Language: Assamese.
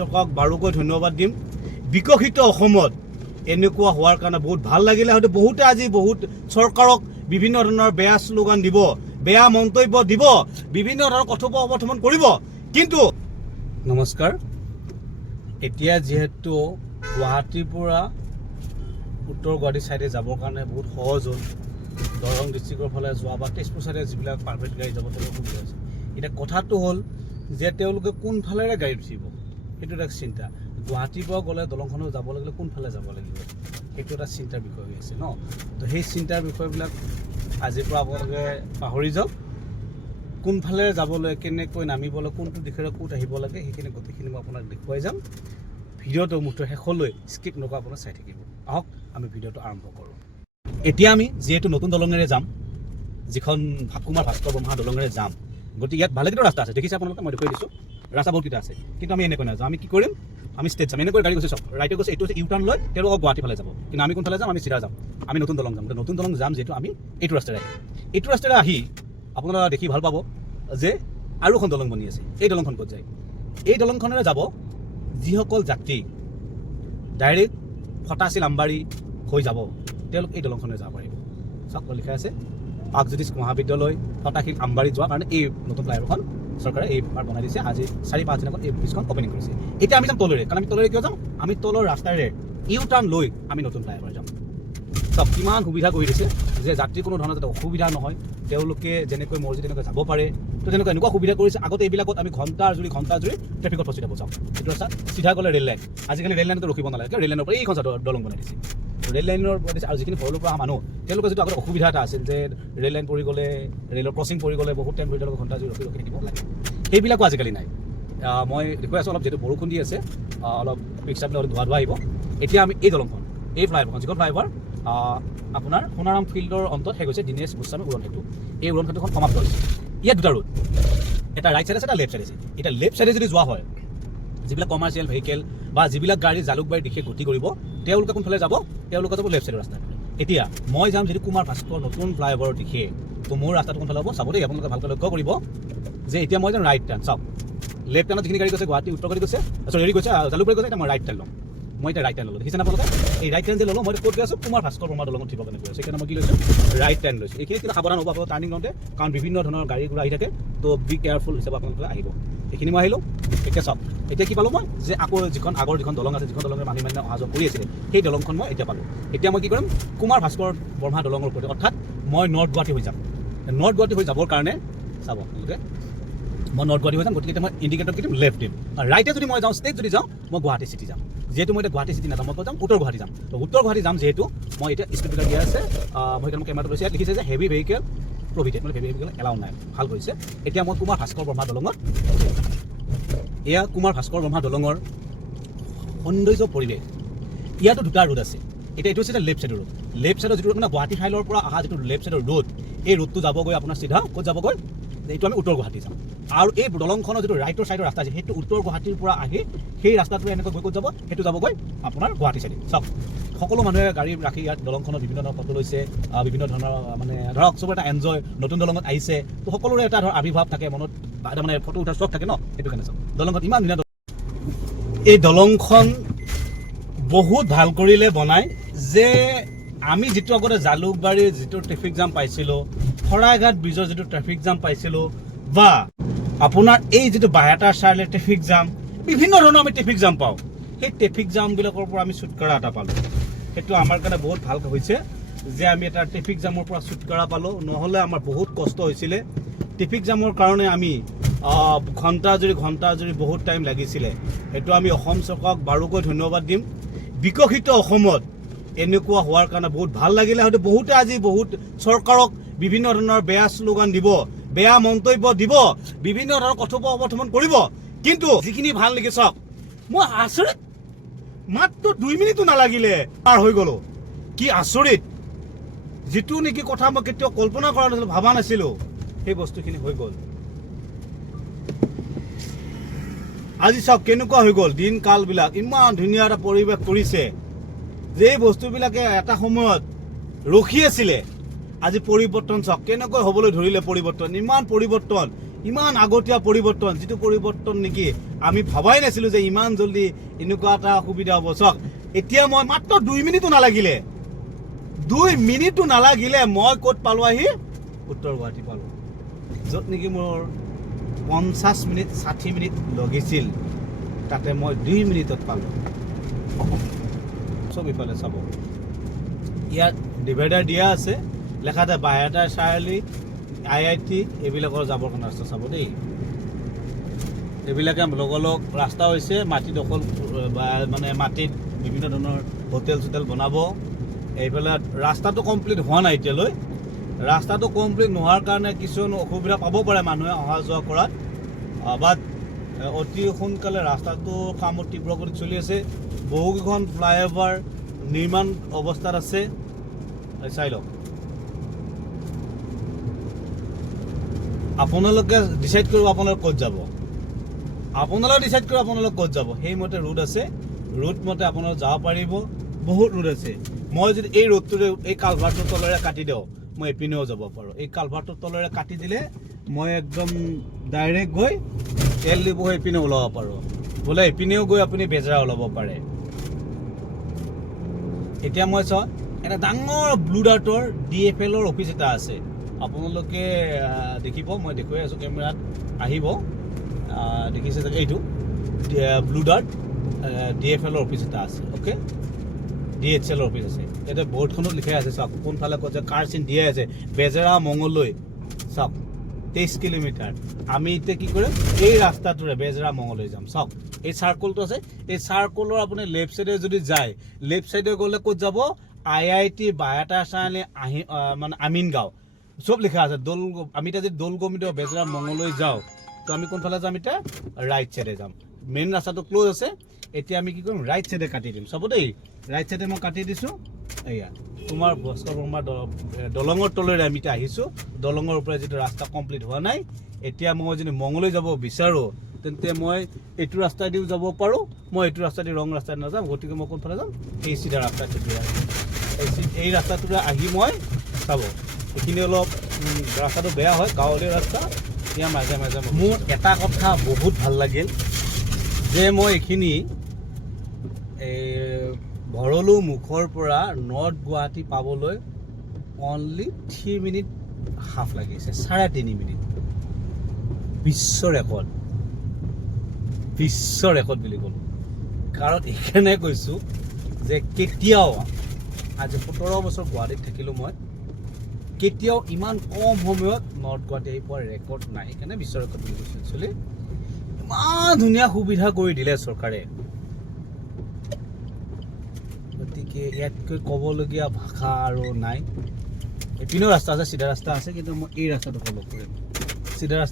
চৰকাৰক বাৰুকৈ ধন্যবাদ দিম। বিকশিত অসমত এনেকুৱা হোৱাৰ কাৰণে বহুত ভাল লাগিলে। হয়তো বহুতে আজি বহুত চৰকাৰক বিভিন্ন ধৰণৰ বেয়া শ্লোগান দিব, বেয়া মন্তব্য দিব, বিভিন্ন ধৰণৰ কথোপকথন কৰিব। কিন্তু নমস্কাৰ, এতিয়া যিহেতু গুৱাহাটীৰ পৰা উত্তৰ গুৱাহাটী ছাইডে যাবৰ কাৰণে বহুত সহজ হ'ল। দৰং ডিষ্ট্ৰিক্টৰ ফালে যোৱা বা তেজপুৰ ছাইডে যিবিলাক প্ৰাইভেট গাড়ী যাব তেওঁলোকৰ সুবিধা হৈছে। এতিয়া কথাটো হ'ল যে তেওঁলোকে কোনফালেৰে গাড়ী উঠিব, সেইটো এটা চিন্তা। গুৱাহাটীৰ পৰা গ'লে দলংখনত যাব লাগিলে কোনফালে যাব লাগিব, সেইটো এটা চিন্তাৰ বিষয় হৈ আছে ন। তো সেই চিন্তাৰ বিষয়বিলাক আজিৰ পৰা আপোনালোকে পাহৰি যাওক। কোনফালে যাবলৈ, কেনেকৈ নামিবলৈ, কোনটো দিশেৰে ক'ত আহিব লাগে, সেইখিনি গোটেইখিনি মই আপোনাক দেখুৱাই যাম। ভিডিঅ'টো মুঠৰ শেষলৈ স্কিপ নকৰা আপোনাক চাই থাকিব। আহক আমি ভিডিঅ'টো আৰম্ভ কৰোঁ। এতিয়া আমি যিহেতু নতুন দলঙেৰে যাম, যিখন কুমাৰ ভাস্কৰ বৰ্মা দলঙেৰে যাম, গতিকে ইয়াত ভালেকেইটা ৰাস্তা আছে, দেখিছে আপোনালোকে, মই দেখুৱাই দিছোঁ। ৰাস্তা বহুতকেইটা আছে, কিন্তু আমি এনেকৈ নাযাওঁ। আমি কি কৰিম, আমি ষ্টেট যাম। এনেকৈ গাড়ী গৈছে চব, ৰাইটে গৈছে, এইটো হৈছে ইউ টাৰ্ণ লৈ তেওঁলোকক গুৱাহাটী ফালে যাব। কিন্তু আমি কোনফালে যাম, আমি চিধা যাম। আমি নতুন দলং যাম। নতুন দলং যাম যিহেতু আমি এইটো ৰাস্তাৰে আহিম। এইটো ৰাস্তাৰে আহি আপোনালোকে দেখি ভাল পাব যে আৰু এখন দলং বনি আছে। এই দলংখন ক'ত যায়? এই দলংখনেৰে যাব যিসকল যাত্ৰী ডাইৰেক্ট ফটাশিল আমবাৰী হৈ যাব, তেওঁলোক এই দলংখনেৰে যাব পাৰিব। চাওক লিখা আছে প্ৰাগজ্যোতিষ মহাবিদ্যালয় ফটাশিল আমবাৰী যোৱাৰ কাৰণে এই নতুন ফ্লাইঅভাৰখন চৰকাৰে এই পাৰ্ট বনাই দিছে। আজি 4-5 দিন আগত এই ব্ৰিজখন অপেনিং কৰিছে। এতিয়া আমি যাম তলেৰে, কাৰণ আমি তলেৰে কিয় যাম, আমি তলৰ ৰাস্তাৰে ইউ টাৰ্ণ লৈ আমি নতুন ফ্লাইঅভাৰ যাম। চব কিমান সুবিধা কৰি দিছে যে যাত্ৰীৰ কোনো ধৰণৰ যাতে অসুবিধা নহয়, তেওঁলোকে যেনেকৈ মৰ্জি তেনেকৈ যাব পাৰে। তো তেনেকুৱা এনেকুৱা সুবিধা কৰিছে। আগতে এইবিলাকত আমি ঘণ্টাৰ জুৰি ট্ৰেফিকত ফচি থাকোঁ। চাওক এইটো ৰাস্তা চিধা গ'লে ৰেল লাইন। আজিকালি ৰেল লাইনতো ৰখিব নালাগে, ৰেল লাইনৰ পৰা এইখন দলং বনাই দিছে। ৰেল লাইনৰ পৰা দিছে। আৰু যিখিনি ঘৰলৈ পৰা অহা মানুহ, তেওঁলোকৰ যিটো আগত অসুবিধা এটা আছিল যে ৰেল লাইন পৰি গ'লে, ৰেলৰ ক্ৰচিং পৰি গ'লে বহুত টাইম ধৰি তেওঁলোকে ঘণ্টা জুৰি ৰখি থাকিব লাগে, সেইবিলাকো আজিকালি নাই। মই দেখুৱাই আছোঁ, অলপ যিহেতু বৰষুণ দি আছে, অলপ পিক্সাৰ অলপ ধোৱা আহিব। এতিয়া আমি এই দলংখন, এই ফ্লাইঅভাৰখন, যিখন ফ্লাইঅভাৰ আপোনাৰ সোণাৰাম ফিল্ডৰ অন্তত শেষ হৈছে দীনেশ গোস্বামী উৰণ সেতু, এই উৰণ সেতুখন সমাপ্ত হৈছে। ইয়াত দুটা ৰোড, এটা ৰাইট চাইড আছে, এটা লেফ্ট চাইড আছে। এতিয়া লেফ্ট চাইডে যদি যোৱা হয়, যিবিলাক কমাৰ্চিয়েল ভেহিকেল বা যিবিলাক গাড়ী জালুকবাৰীৰ দিশে গতি কৰিব, তেওঁলোকে কোনফালে যাব, তেওঁলোকে যাব লেফ্ট চাইডৰ ৰাস্তাত। এতিয়া মই যাম যিটো কুমাৰ ভাস্কৰ নতুন ফ্লাইঅভাৰৰ দিশে, তো মোৰ ৰাস্তাটো কোনফালে হ'ব চাব দেই, আপোনালোকে ভালকৈ লক্ষ্য কৰিব যে এতিয়া মই যাম ৰাইট টাৰ্ণ। চাওক লেফ্ট টাৰ্ণত যিখিনি গাড়ী গৈছে, গুৱাহাটী উত্তৰ গুৱাহাটী গৈছে, হেৰি গৈছে জালুকবাৰী গৈছে, এতিয়া মই ৰাইট টাৰ্ণ ল'ম। মই এতিয়া ৰাইট টাৰ্ণ ল'লোঁ, দেখিছেনে আপোনালোকে? এই ৰাইট টাৰ্ণ যে ল'লোঁ, মই ক'ত গৈ আছোঁ, কুমাৰ ভাস্কৰ বৰ্মা দলঙত উঠিব কাৰণে গৈ আছোঁ। সেইকাৰণে মই কি লৈছোঁ, ৰাইট টাৰ্ণ লৈছোঁ। এইখিনি কিন্তু সাৱধান হ'ব আপোনালোকে টাৰ্ণিং লওঁতে, কাৰণ বিভিন্ন ধৰণৰ গাড়ী ঘোৰা আহি থাকে, তো বি কেয়াৰফুল হিচাপে আপোনালোকে আহিব। এইখিনি মই আহিলোঁ। এতিয়া চাওক, এতিয়া কি পালোঁ মই, যে আকৌ আগৰ যিখন দলং আছে, যিখন দলঙে মানুহ অহা যোৱা কৰি আছিলে, সেই দলংখন মই এতিয়া পালোঁ। এতিয়া মই কি কৰিম, কুমাৰ ভাস্কৰ বৰ্মা দলঙৰ ওপৰত, অৰ্থাৎ মই নৰ্থ গুৱাহাটী হৈ যাম। নৰ্থ গুৱাহাটী হৈ যাবৰ কাৰণে চাব আপোনালোকে, মই নৰ্থ গুৱাহাটী হৈ যাম। গতিকে মই ইণ্ডিকেটৰ কি দিম, লেফ্ট দিম। ৰাইটে যদি মই যাওঁ, ষ্টেট যদি যাওঁ, মই গুৱাহাটী চিটি যাম। যিহেতু মই এতিয়া গুৱাহাটী চিটি নাযাম, মই ক'ত যাম, উত্তৰ গুৱাহাটী যাম। তো উত্তৰ গুৱাহাটী যাম যিহেতু, মই এতিয়া স্পীড ব্ৰেকাৰ দিয়া আছে, মই সেইকাৰণে কেমেৰাটো লৈছোঁ। ইয়াত লিখিছে যে হেভি ভেহিকেল প্ৰভিডেড, মানে হেভি ভেহিকেল এলাউ নাই, ভাল কৰিছে। এতিয়া মই কুমাৰ ভাস্কৰ বৰ্মা দলঙত, এয়া কুমাৰ ভাস্কৰ বৰ্মা দলঙৰ সৌন্দৰ্য পৰিৱেশ। ইয়াতো দুটা ৰোড আছে। এতিয়া এইটো হৈছে এটা লেফ্ট চাইডৰ ৰোড। লেফ্ট চাইডৰ যিটো মানে গুৱাহাটী ফাইলৰ পৰা অহা যিটো লেফ্ট চাইডৰ ৰোড, এই ৰোডটো যাবগৈ আপোনাৰ চিধা ক'ত যাবগৈ, এইটো আমি উত্তৰ গুৱাহাটী যাম। আৰু এই দলংখনৰ যিটো ৰাইটৰ চাইডৰ ৰাস্তা আছে, সেইটো উত্তৰ গুৱাহাটীৰ পৰা আহি সেই ৰাস্তাটো এনেকৈ গৈ ক'ত যাব, সেইটো যাবগৈ আপোনাৰ গুৱাহাটী চাইডে। চাওক সকলো মানুহে গাড়ী ৰাখি ইয়াত দলংখনত বিভিন্ন ধৰণৰ ফটো লৈছে, বিভিন্ন ধৰণৰ মানে ধৰক চব এটা এনজয়, নতুন দলঙত আহিছে, তো সকলোৰে এটা ধৰক আবিৰ্ভাৱ থাকে মনত, এটা মানে ফটো উঠাৰ চখ থাকে ন, সেইটো কাৰণে চাওক দলংখন ইমান ধুনীয়া। এই দলংখন বহুত ভাল কৰিলে বনাই, যে আমি যিটো আগতে জালুকবাৰীৰ যিটো ট্ৰেফিক জাম পাইছিলোঁ, শৰাইঘাট ব্ৰিজৰ যিটো ট্ৰেফিক জাম পাইছিলোঁ, বা আপোনাৰ এই যিটো বাইহাটাৰ চাৰিআলিৰ ট্ৰেফিক জাম, বিভিন্ন ধৰণৰ আমি ট্ৰেফিক জাম পাওঁ, সেই ট্ৰেফিক জামবিলাকৰ পৰা আমি ছুটকাৰা এটা পালোঁ। সেইটো আমাৰ কাৰণে বহুত ভাল হৈছে যে আমি এটা ট্ৰেফিক জামৰ পৰা ছুটকাৰা পালোঁ। নহ'লে আমাৰ বহুত কষ্ট হৈছিলে। ট্ৰেফিক জামৰ কাৰণে আমি ঘণ্টা জুৰি বহুত টাইম লাগিছিলে। সেইটো আমি অসম চৰকাৰক বাৰুকৈ ধন্যবাদ দিম। বিকশিত অসমত এনেকুৱা হোৱাৰ কাৰণে বহুত ভাল লাগিলে। হয়তো বহুতে আজি বহুত চৰকাৰক বিভিন্ন ধৰণৰ বেয়া শ্লোগান দিব, বেয়া মন্তব্য দিব, বিভিন্ন ধৰণৰ কথোপকথন কৰিব। কিন্তু যিখিনি ভাল লাগি চাওক, মই আচৰিত, মাত্ৰ 2 মিনিটো নালাগিলে পাৰ হৈ গ'লো। কি আচৰিত, যিটো নেকি কথা মই কেতিয়াও কল্পনা কৰা নাছিলোঁ, ভাবা নাছিলোঁ, সেই বস্তুখিনি হৈ গ'ল। আজি চাওক কেনেকুৱা হৈ গ'ল, দিন কালবিলাক ইমান ধুনীয়া এটা পৰিৱেশ কৰিছে, যে এই বস্তুবিলাকে এটা সময়ত ৰখি আছিলে। আজি পৰিৱৰ্তন চাওক কেনেকৈ হ'বলৈ ধৰিলে, পৰিৱৰ্তন ইমান পৰিৱৰ্তন। ইমান আগতীয়া পৰিৱৰ্তন, যিটো পৰিৱৰ্তন নেকি আমি ভবাই নাছিলোঁ যে ইমান জল্দি এনেকুৱা এটা সুবিধা হ'ব। চাওক, এতিয়া মই মাত্ৰ 2 মিনিটো নালাগিলে, 2 মিনিটো নালাগিলে মই ক'ত পালোঁ, আহি উত্তৰ গুৱাহাটী পালোঁ। য'ত নেকি মোৰ 50 মিনিট 60 মিনিট লাগিছিল, তাতে মই 2 মিনিটত পালোঁ। চব ইফালে চাব, ইয়াত ডিভাইডাৰ দিয়া আছে, লেখা আছে বাইহাটা, চাৰিআলি, IIT এইবিলাকৰ যাবৰ কাৰণে ৰাস্তা চাব দেই। এইবিলাকে লগালগ ৰাস্তা হৈছে, মাটি দখল বা মানে মাটিত বিভিন্ন ধৰণৰ হোটেল চোটেল বনাব। এইফালে ৰাস্তাটো কমপ্লিট হোৱা নাই এতিয়ালৈ। ৰাস্তাটো কমপ্লিট নোহোৱাৰ কাৰণে কিছুমান অসুবিধা পাব পাৰে মানুহে অহা যোৱা কৰাত, বাট অতি সোনকালে ৰাস্তাটো কামত তীব্ৰ গতিত চলি আছে। বহুকেইখন ফ্লাইঅভাৰ নিৰ্মাণ অৱস্থাত আছে, চাই লওক। আপোনালোকে ডিচাইড কৰিব আপোনালোকে ক'ত যাব, আপোনালোকে ডিচাইড কৰিব আপোনালোকে ক'ত যাব। সেইমতে ৰোড আছে, ৰোড মতে আপোনালোকে যাব পাৰিব। বহুত ৰোড আছে। মই যদি এই ৰোডটোৰে এই কালভাৰটোৰ তলেৰে কাটি দিওঁ, মই এপিনেও যাব পাৰোঁ। এই কালভাৰটোৰ তলেৰে কাটি দিলে মই একদম ডাইৰেক্ট গৈ তেল ডিপু হৈ এপিনে ওলাব পাৰোঁ। বোলে এপিনেও গৈ আপুনি বেজেৰা ওলাব পাৰে। এতিয়া মই চাওঁ, এটা ডাঙৰ ব্লু ডাৰ্টৰ DFL-ৰ অফিচ এটা আছে। আপোনালোকে দেখিব, মই দেখুৱাই আছোঁ, কেমেৰাত আহিব, দেখিছে চাগে, এইটো ব্লু ডাৰ্ট DFL-ৰ অফিচ এটা আছে। অ'কে, DHL-ৰ অফিচ আছে। ইয়াতে বৰ্ডখনত লিখাই আছে, চাওক কোনফালে ক'ত যে কাৰ চিন দিয়াই আছে, বেজেৰা মঙলদৈ। চাওক 23 কিলোমিটাৰ। আমি এতিয়া কি কৰিম, এই ৰাস্তাটোৰে বেজেৰা মঙলদৈ যাম। চাওক এই চাৰ্কলটো আছে, এই চাৰ্কলৰ আপুনি লেফ্ট চাইডে যদি যায়, লেফ্ট চাইডে গ'লে ক'ত যাব, IIT, বাইহাটা, চাৰিআলি, মানে আমিনগাঁও চব লিখা আছে। আমি এতিয়া যদি দৌলগোবিন্দ বেজেৰা মঙলদৈ যাওঁ, তো আমি কোনফালে যাম, এতিয়া ৰাইট চাইডে যাম। মেইন ৰাস্তাটো ক্ল'জ আছে। এতিয়া আমি কি কৰিম, ৰাইট চাইডে কাটি দিম। চাব দেই, ৰাইট চাইডে মই কাটি দিছোঁ। এয়া তোমাৰ ভাস্কৰ বৰ্মা দলঙৰ তলেৰে আমি এতিয়া আহিছোঁ। দলঙৰ ওপৰত যিটো ৰাস্তা কমপ্লিট হোৱা নাই, এতিয়া মই যদি মঙলদৈ যাব বিচাৰোঁ, তেন্তে মই এইটো ৰাস্তাইদিও যাব পাৰোঁ। মই এইটো ৰাস্তাইদি ৰং ৰাস্তাত নাযাম, গতিকে মই কোনফালে যাম, এই চিধা ৰাস্তাটোৰে এই ৰাস্তাটোৰে আহি মই চাব, এইখিনি অলপ ৰাস্তাটো বেয়া হয়, গাঁৱলীয়া ৰাস্তা। এতিয়া মাজে মাজে মোৰ এটা কথা বহুত ভাল লাগিল যে মই এইখিনি ভৰলু মুখৰ পৰা নৰ্থ গুৱাহাটী পাবলৈ অনলি 3 মিনিট হাফ লাগিছে, 3.5 মিনিট। বিশ্ব ৰেকৰ্ড বুলি ক'লোঁ। কাৰণ এইকাৰণে কৈছোঁ যে কেতিয়াও, আজি 17 বছৰ গুৱাহাটীত থাকিলোঁ মই, কেতিয়াও ইমান কম সময়ত নৰ্থ গুৱাহাটী আহি পোৱাৰ ৰেকৰ্ড নাই। সেইকাৰণে বিশ্ব ৰেকৰ্ড বুলি কৈছোঁ। একচুৱেলি ইমান ধুনীয়া সুবিধা কৰি দিলে চৰকাৰে, গতিকে ইয়াতকৈ ক'বলগীয়া ভাষা আৰু নাই। এপিনেও ৰাস্তা আছে, চিধা ৰাস্তা আছে, কিন্তু মই এই ৰাস্তাটো ফ'ল' কৰিম। চিধা ৰাস্তা